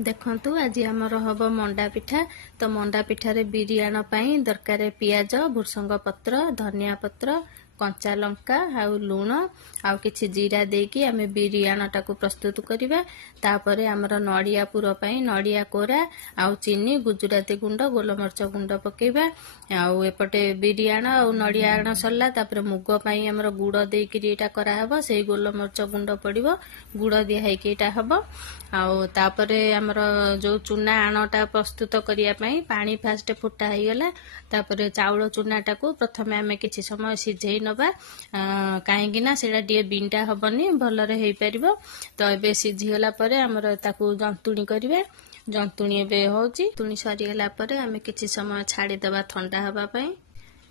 देखंतु आज आमर हम मंडा पिठा। तो मंडा पिठारे बिरि आण पई दरकार पियाज, भुर्संग पत्र, धनिया पत्र, कंचा लंका आउ लुण आउ किछि जीरा देकी आमे बिरि आणटाकू प्रस्तुत करिबा। तापरे आमर नडिया पुर पई नडिया कोरा आउ चीनी, गुजराती गुंड, गोलमरच गुंड पकेबा। आउ एपटे बिरि आण आउ नडिया आण सरला तापरे मुग पई आमर गुड़ देकी एटा करा हबो। सेही गोलमरच गुंड पड़िबो, गुड़ दिया हेकी एटा हबो। आउ तापरे आमर जो चूना आणटा प्रस्तुत करिया पई पानी फास्ट फुटा हो गला। तापरे चाउल चूनाटाकू प्रथमे आमे किछि समय सिझेई नबा, काहेकि ना सेटा टिके बिंडा हबनी भलरे हेई परिबो। तो एबे सिझी गला परे आमर ताकू जंतुणी करिवे। जंतुणी एबे होउची, तुणी सरी गला परे आमे किछि समय छाडी दबा ठंडा हबा पई।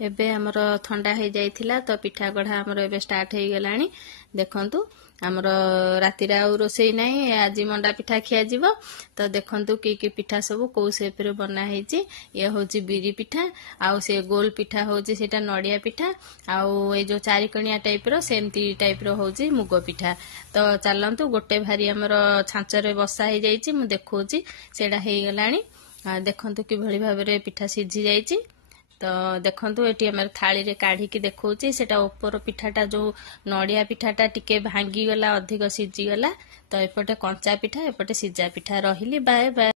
एबे आमर ठंडा हो जाइथिला तो पिठा गढ़ा आमर एबे स्टार्ट हो गलानी। देखंतु आमर राति रे आउ रोसई नाही, आज मंडा पिठा खिया जीवो। तो देखंतु की पिठा सब को शेप रे बना हेची। ये होची बिरि पिठा आउ से गोल पिठा होची सेटा नडिया पिठा आउ ए जो चारिकणिया टाइप रो सेमती टाइप रो होची मुगो पिठा। तो चलंतु गोटे भारी आमर छांचरे बसा हे जाइची, मु देखौची सेडा हे गलानी। देखंतु कि भली भाबरे पिठा सिझी जाइची। तो देखंतु एटी हमर थाली रे काढी की देखौची सेटा ऊपर पिठाटा जो नडिया पिठाटा टिके भांगी गला, अधिक सिझी गला। तो एपटे कंचा पिठा एपटे सिझा पिठा रहिली। Bye bye.